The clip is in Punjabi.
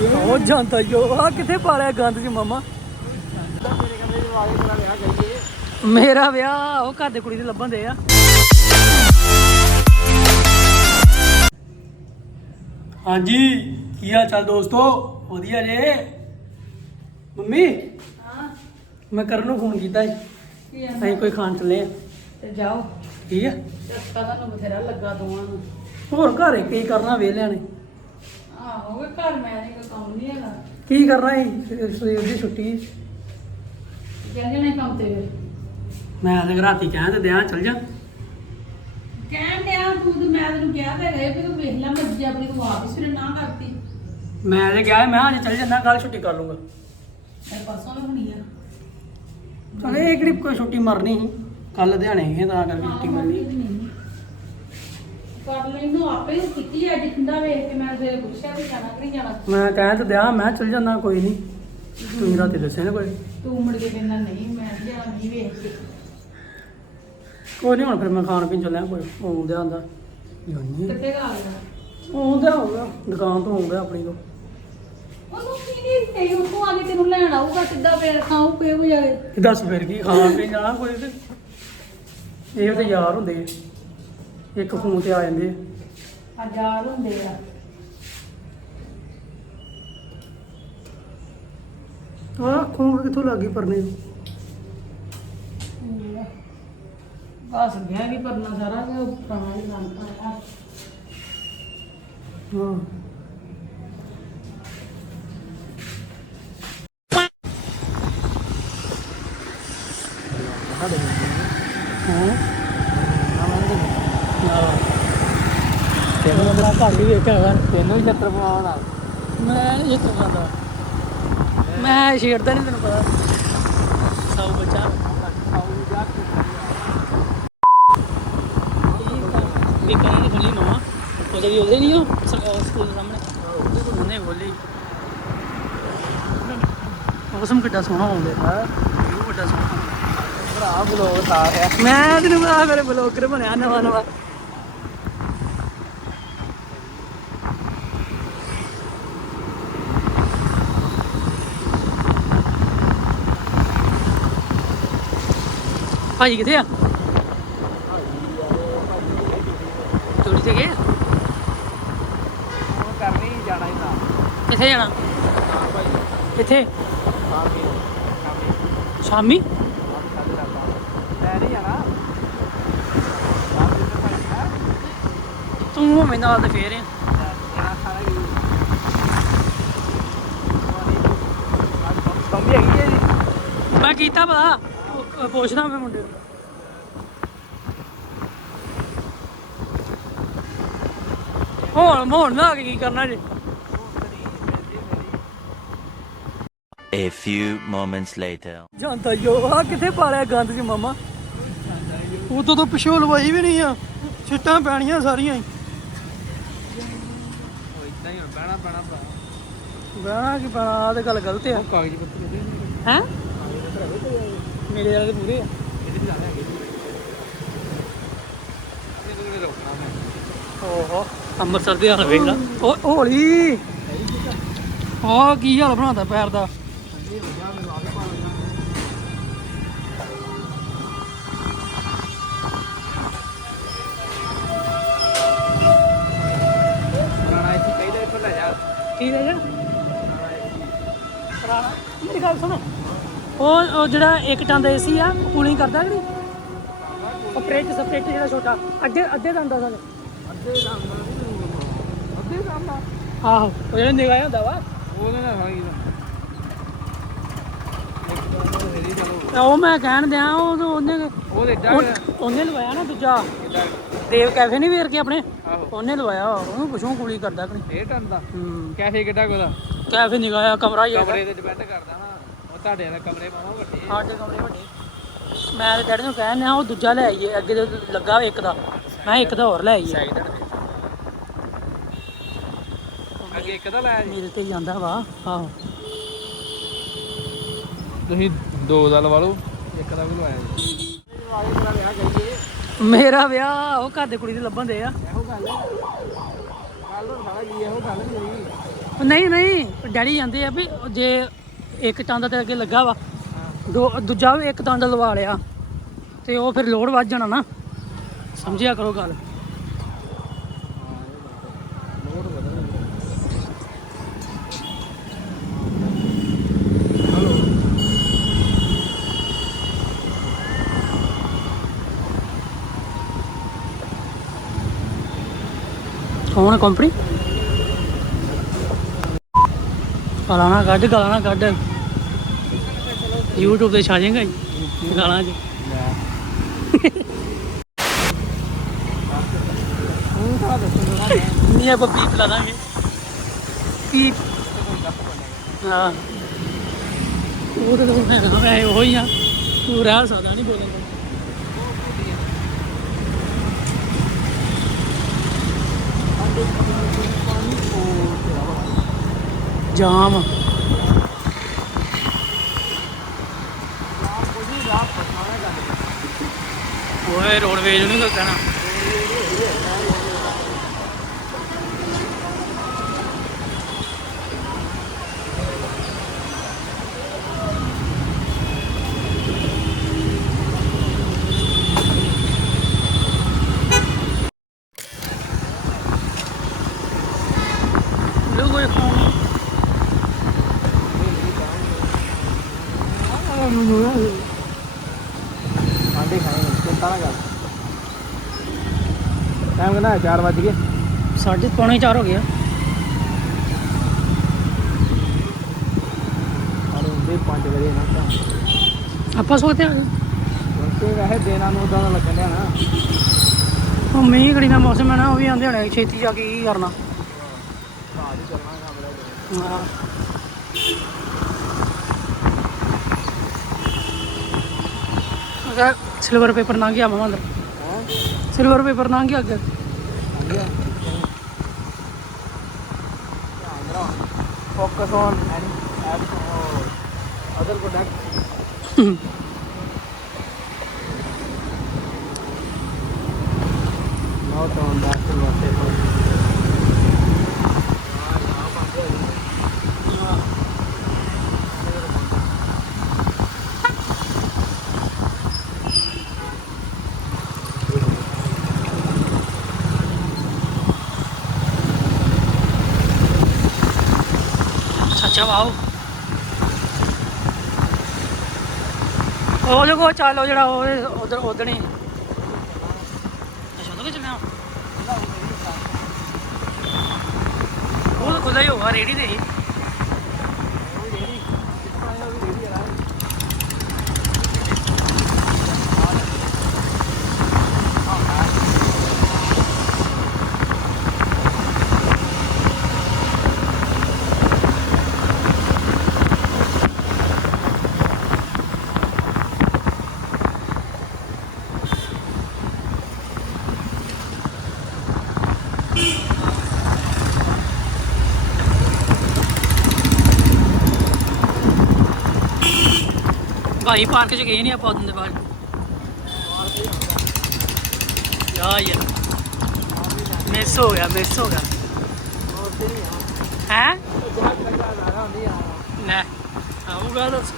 ਉਹ ਜਾਂਦਾ ਜੋ ਆ ਕਿੱਥੇ ਪਾਲਿਆ ਗੰਦ ਜੀ ਮਾਮਾ? ਮੇਰੇ ਵਿਆਹ ਕਰੀਏ ਮੇਰਾ ਵਿਆਹ ਉਹ ਘਰ ਦੇ ਕੁੜੀ ਦੇ ਲੱਭਣ ਦੇ ਆ। ਹਾਂਜੀ ਕੀ ਹਾਲ ਚਾਲ ਦੋਸਤੋ? ਵਧੀਆ ਜੇ? ਮੰਮੀ? ਹਾਂ। ਮੈਂ ਕਰਨ ਨੂੰ ਫੋਨ ਕੀਤਾ ਸੀ। ਕੀ ਆ? ਅਸੀਂ ਕੋਈ ਖਾਣ ਚੱਲੇ ਆ। ਤੇ ਜਾਓ। ਠੀਕ ਆ? ਰਸਤਾ ਤੁਹਾਨੂੰ ਬਥੇਰਾ ਲੱਗਾ ਦੋਵਾਂ ਨੂੰ। ਹੋਰ ਘਰੇ ਕੀ ਕਰਨਾ ਵੇਲਿਆਂ ਨੇ? ਆਹੋ ਵੀ ਘਰ ਮੈਂ ਨਹੀਂ ਕੋਈ ਕੰਮ ਨਹੀਂ ਹੈਗਾ। ਕੀ ਕਰਨਾ ਸੀ? ਸਵੇਰ ਦੀ ਛੁੱਟੀ ਕਹਿੰਦੇ ਨੇ ਕੰਮ ਤੇ ਫਿਰ। ਮੈਂ ਤੇ ਰਾਤੀ ਕਹਿ ਤੇ ਦਿਆਂ ਚੱਲ ਜਾ। ਕਹਿਣ ਡਿਆ ਤੂੰ ਤੇ ਮੈਂ ਤੈਨੂੰ ਕਿਹਾ ਤੇ ਰਹੇ ਵੀ ਤੂੰ ਵੇਖ ਲੈ ਮਰਜ਼ੀ ਆਪਣੀ ਤੂੰ ਆਪ ਹੀ ਸਿਰੇ ਨਾ ਕਰਤੀ। ਮੈਂ ਤੇ ਕਿਹਾ ਮੈਂ ਅੱਜ ਚੱਲ ਜਾਂਦਾ ਕੱਲ ਛੁੱਟੀ ਕਰ ਲੂੰਗਾ। ਮੈਂ ਪਰਸੋਂ ਨੂੰ ਹੋਣੀ ਆ। ਚਲ ਇਹ ਕਿਹੜੀ ਕੋਈ ਛੁੱਟੀ ਮਰਨੀ ਸੀ? ਕੱਲ ਲੁਧਿਆਣੇ ਹੈ ਤਾਂ ਕਰਕੇ ਛੁੱਟੀ ਮਰਨੀ। ਕਰ ਲਈ ਨੂੰ ਆਪੇ ਕੀਤੀ ਅੱਜ ਠੰਡਾ ਵੇਖ ਕੇ ਮੈਂ ਫਿਰ ਪੁੱਛਿਆ ਵੀ ਜਾਣਾ ਕਿ ਨਹੀਂ ਜਾਣਾ। ਮੈਂ ਕਹਿ ਤੇ ਦਿਆਂ ਮੈਂ ਚੱਲ ਜਾਂਦਾ ਕੋਈ ਨਹੀਂ। ਤੁਸੀਂ ਰਾਤੀ ਦੱਸਿਆ ਨਾ ਕੋਈ। ਤੂੰ ਮੁੜ ਕੇ ਕਹਿੰਦਾ ਨਹੀਂ ਮੈਂ ਜਾਣਾ ਨਹੀਂ ਵੇਖ ਕੇ। ਕੋਈ ਨਹੀਂ ਹੁਣ ਫਿਰ ਮੈਂ ਖਾਣ ਪੀਣ ਚੱਲਿਆ ਕੋਈ ਆਉਂਦਿਆ ਆਂਦਾ ਜਾਨੀ ਕਿੱਥੇ ਗਾ ਗਿਆ ਆਉਂਦਿਆ ਹੋਊਗਾ ਦੁਕਾਨ ਤੋਂ ਆਉਂਦਿਆ ਆਪਣੀ ਤੋਂ। ਉਹਨੂੰ ਕੀ ਨਹੀਂ ਕਹੀ ਉਹ ਆ ਕੇ ਤੈਨੂੰ ਲੈਣ ਆਊਗਾ ਕਿੱਦਾਂ ਫੇਰ ਖਾਊ ਪੀਊ ਜਾਵੇ ਤੇ ਦੱਸ ਫਿਰ ਕੀ ਖਾਣ ਪੀਣ ਜਾਣਾ ਕੋਈ ਤੇ। ਇਹ ਤੇ ਯਾਰ ਹੁੰਦੇ ਆ। ਇੱਕ ਫੋਨ ਤੇ ਆ ਜਾਂਦੇ ਆ। ਹਜ਼ਾਰ ਹੁੰਦੇ ਆ। ਆਹ ਖੂਨ ਕਿੱਥੋਂ ਲੱਗੀ ਪਰਨੇ। ਨੂੰ ਬਸ ਗਿਆ ਨਹੀਂ ਪਰਨਾ ਸਾਰਾ ਕਿ ਉਹ ਪੁਰਾਣਾ ਹੀ ਰੰਗ ਪਾਇਆ ਹਾਂ। ਹਾਂ। ਮੇਰਾ ਘਰ ਹੀ ਵੇਖਿਆ ਕਰ ਤੈਨੂੰ ਵੀ ਛੱਤਰ ਪਵਾਉਣਾ ਮੈਂ ਇਹ ਤੋਂ ਖਾਂਦਾ ਮੈਂ ਛੇੜਦਾ ਨਹੀਂ ਤੈਨੂੰ ਪਤਾ। ਸੌ ਬੱਚਾ। ਵੀ ਕਹੀਂ ਨਹੀਂ ਖੋਲੀ ਮਮਾ ਉਹਦੇ ਵੀ ਉਹਦੇ ਨਹੀਂ ਉਹ ਸਰਕਾਰੀ ਸਕੂਲ ਦੇ ਸਾਹਮਣੇ। ਉਹਨੇ ਖੋਲੀ ਮੌਸਮ ਕਿੱਡਾ ਸੋਹਣਾ ਹੁੰਦਾ ਹੈ ਇਹ ਵੱਡਾ ਸੋਹਣਾ ਭਰਾ ਬਲੋਗ ਸਾਫ਼ ਹੈ ਮੈਂ ਤੈਨੂੰ ਪਤਾ ਮੇਰੇ ਬਲੌਗਰ ਬਣਿਆ ਨਵਾਂ ਨਵਾਂ ਭਾਜੀ ਕਿੱਥੇ ਆ? ਤੋੜੀ ਤੇ ਗਏ ਆ? ਉਹ ਕਰਨੀ ਜਾਣਾ ਹੀ ਨਾ ਕਿੱਥੇ ਜਾਣਾ? ਹਾਂ ਭਾਈ ਕਿੱਥੇ? ਆ ਕੇ ਕੰਮ ਸ਼ਾਮੀ? ਸਾਡੇ ਰਾਤਾਂ ਮੈਂ ਨਹੀਂ ਜਾਣਾ। ਬਾਅਦ ਵਿੱਚ ਭਾਈ ਨਾ ਤੂੰ ਹੋਵੇਂ ਨਾਲ ਤੇ ਫੇਰ ਆ। ਜਿਹੜਾ ਸਾਰਾ ਕੀ ਅੱਜ ਬੰਬੀ ਹੈਗੀ ਹੈ ਜੀ। ਮੈਂ ਕੀਤਾ ਪਤਾ ਪੁੱਛਦਾ ਮੈਂ ਮੁੰਡੇ ਨੂੰ। ਹੁਣ ਮੋਹਣ ਨਾ ਕੇ ਕੀ ਕਰਨਾ ਜੀ? A few moments later. ਜਾਂਦਾ ਜੋ ਆ ਕਿੱਥੇ ਪਾਲਿਆ ਗੰਦ ਜੀ ਮਾਮਾ? ਉਦੋਂ ਤੋਂ ਪਿਛੋ ਲਵਾਈ ਵੀ ਨਹੀਂ ਆ। ਛਿੱਟਾਂ ਪੈਣੀਆਂ ਸਾਰੀਆਂ ਹੀ। ਉਹ ਇਦਾਂ ਹੀ ਹੁਣ ਬਹਿਣਾ ਪੈਣਾ ਬਹਿਣਾ ਕੀ ਪੈਣਾ ਆਹ ਤੇ ਗੱਲ ਗਲਤ ਆ। ਕਾਗਜ਼ ਪੱਤਰ ਹੈ? ਮੇਰੇ ਵਾਲੇ ਪੂਰੇ ਆ। ਵੀ ਜਾਣਾ ਹੈਗੇ ਇਹਦੇ ਵਿੱਚ ਰੋਕਣਾ ਮੈਂ ਓਹੋ, ਅੰਮ੍ਰਿਤਸਰ ਦੇ ਹਾਲ ਵੇਖ ਲਾ। ਓ, ਹੋਲੀ। ਆ ਕੀ ਹਾਲ ਬਣਾਤਾ ਪੈਰ ਦਾ। ਕੀ ਹੈ ਪੁਰਾਣਾ ਮੇਰੀ ਗੱਲ ਸੁਣੋ। ਉਹ ਉਹ ਜਿਹੜਾ ਇੱਕ ਟਨ ਦਾ ਏਸੀ ਆ ਕੂਲਿੰਗ ਕਰਦਾ ਕਿ ਨਹੀਂ? ਸਪਰੇਟ ਸਪਰੇਟ ਜਿਹੜਾ ਛੋਟਾ। ਅੱਧੇ ਅੱਧੇ ਦਾ ਹੁੰਦਾ ਸਾਡੇ ਅੱਧੇ ਦਾ ਅੱਧੇ ਕੰਮ ਦਾ ਆਹੋ ਉਹ ਜਿਹੜਾ ਨਿਗਾਹ ਹੁੰਦਾ ਵਾ। ਉਹਨੇ ਨਾ ਖਾਈ ਦਾ। ਤਾਂ ਉਹ ਮੈਂ ਕਹਿਣ ਦਿਆਂ ਉਹ ਤਾਂ ਉਹਨੇ ਉਹਨੇ ਲਵਾਇਆ ਨਾ ਦੂਜਾ। ਦੇਵ ਕੈਫੇ ਨਹੀਂ ਵੇਰ ਕੇ ਆਪਣੇ? ਆਹੋ। ਉਹਨੇ ਲਵਾਇਆ ਉਹਨੂੰ ਪੁੱਛੋ ਕੁਲੀ ਕਰਦਾ ਕਿ ਨਹੀਂ। ਇਹ ਟਨ ਦਾ। ਹੂੰ। ਕੈਫੇ ਕਿੱਡਾ ਕੋਦਾ ਕੈਫੇ ਨਿਗਾਹ ਕਮਰਾ ਹੀ ਹੈਗਾ ਕਮਰੇ ਤੇ ਡਿਪੈਂਡ ਕਰਦਾ ਨਾ। ਤੁਹਾਡੇ ਵਾਲੇ ਕਮਰੇ ਮਾਮਾ ਵੱਡੇ ਆ। ਸਾਡੇ ਕਮਰੇ ਵੱਡੇ। ਮੈਂ ਤੇ ਡੈਡੀ ਨੂੰ ਕਹਿਣ ਡਿਆ ਉਹ ਦੂਜਾ ਲੈ ਆਈਏ ਅੱਗੇ ਤੇ ਲੱਗਾ ਇੱਕ ਦਾ। ਮੈਂ ਕਿਹਾ ਇੱਕ ਦਾ ਹੋਰ ਲੈ ਆਈਏ। ਤੇ ਅੱਗੇ ਇੱਕ ਦਾ ਲਾਇਆ ਜੀ ਮੇਰੇ ਤੇ ਜਾਂਦਾ ਵਾ ਆਹੋ। ਤੁਸੀਂ ਦੋ ਦਾ ਲਵਾ ਲਓ ਇੱਕ ਦਾ ਵੀ ਲਵਾਇਆ ਜੀ। ਮੇਰਾ ਵਿਆਹ ਉਹ ਘਰ ਦੇ ਕੁੜੀ ਦੇ ਲੱਭਣ ਦੇ ਆ। ਇਹੋ ਗੱਲ ਹੈ ਗੱਲ ਹੁਣ ਸਾਰਾ ਕੀ ਇਹੋ ਗੱਲ ਨਹੀਂ ਹੋਈ। ਉਹ ਨਹੀਂ ਨਹੀਂ ਡੈਡੀ ਜਾਂਦੇ ਆ ਵੀ ਜੇ ਇੱਕ ਟਾਂ ਤੇ ਅੱਗੇ ਲੱਗਾ ਵਾ। ਦੋ, ਦੂਜਾ ਵੀ ਇੱਕ ਟਾਂ ਲਵਾ ਲਿਆ। ਤੇ ਉਹ ਫਿਰ ਲੋਡ ਵੱਧ ਜਾਣਾ ਨਾ। ਸਮਝਿਆ ਕਰੋ ਗੱਲ। ਲੋਡ ਕੌਣ ਕੰਪਨੀ ਗਾਲਾਂ ਨਾ ਕੱਢ, ਗਾਲਾਂ ਨਾ ਕੱਢ। YouTube ਤੇ ਛਾ ਜਾਏਗਾ ਜੀ, ਗਾਲਾਂ 'ਚ। ਉਹ ਨਹੀਂ, ਆਪਾਂ ਪੀਪ ਲਾ ਦਾਂਗੇ। ਪੀਪ। ਹਾਂ। ਉਹ ਤਾਂ ਤੂੰ ਨਾ ਮੈਂ ਉਹ ਹੀ ਆ, ਤੂੰ ਰਹਿ ਸਕਦਾ ਨਹੀਂ ਬੋਲਣ ਜਾਮ। ਓਏ ਰੋਡਵੇਜ ਨੂੰ ਨਹੀਂ ਕਹਿਣਾ ਲੋਗੋ ਫੋਨ ਆਂਡੇ ਖਾਣੇ ਨੇ, ਚਿੰਤਾ ਨਾ ਕਰ ਟਾਈਮ ਕਿੰਨਾ 4 ਵਜ ਗਏ। ਸਾਢੇ ਪੌਣੇ ਚਾਰ ਹੋ ਗਿਆ ਔਰ ਹੁੰਦੇ 5 ਵਜੇ ਨਾ ਤਾਂ। ਆਪਾਂ ਸੋਚਦੇ ਆ ਕਿਉਂਕਿ ਵੈਸੇ ਦਿਨਾਂ ਨੂੰ ਉਦਾਂ ਦਾ ਲੱਗਣ ਡਿਆ ਨਾ। ਉਹ ਮੀਂਹ ਘੜੀ ਦਾ ਮੌਸਮ ਹੈ ਨਾ ਉਹ ਵੀ ਆਂਦੇ ਹੋਣੇ ਛੇਤੀ ਜਾ ਕੇ ਕੀ ਕਰਨਾ। ਘਾਹ ਹੀ ਚੱਲਣਾ ਕੰਮ ਲੈ ਹਾਂ। ਮੈਂ ਕਿਹਾ ਸਿਲਵਰ ਪੇਪਰ ਲੰਘ ਗਿਆ ਅੰਦਰ। ਹਾਂ? ਸਿਲਵਰ ਪੇਪਰ ਲੰਘ ਗਿਆ ਅੱਗੇ। Focus on ad other product not on that ਚਾਚਾ ਵਾਓ ਉਹ ਜੋ ਚਾਲੋ ਜਿਹੜਾ ਉਹ ਉਧਰ ਉਧਣੀ ਅੱਛਾ ਉਧਰ ਚੱਲਿਆ ਉਹ ਖੁੱਲਾ ਹੀ ਹੋਗਾ ਰੇੜੀ ਤੇ ਹੀ ਭਾਈ ਪਾਰਕ ਚ ਗਏ ਨਹੀਂ ਆਪਾਂ ਉਦੋਂ ਦੇ ਬਾਅਦ। ਯਾ ਯਾ ਮਿਸ ਹੋ ਗਿਆ ਮਿਸ ਹੋ ਗਿਆ। ਹੈ? ਲੈ, ਆਊਗਾ ਦੱਸ।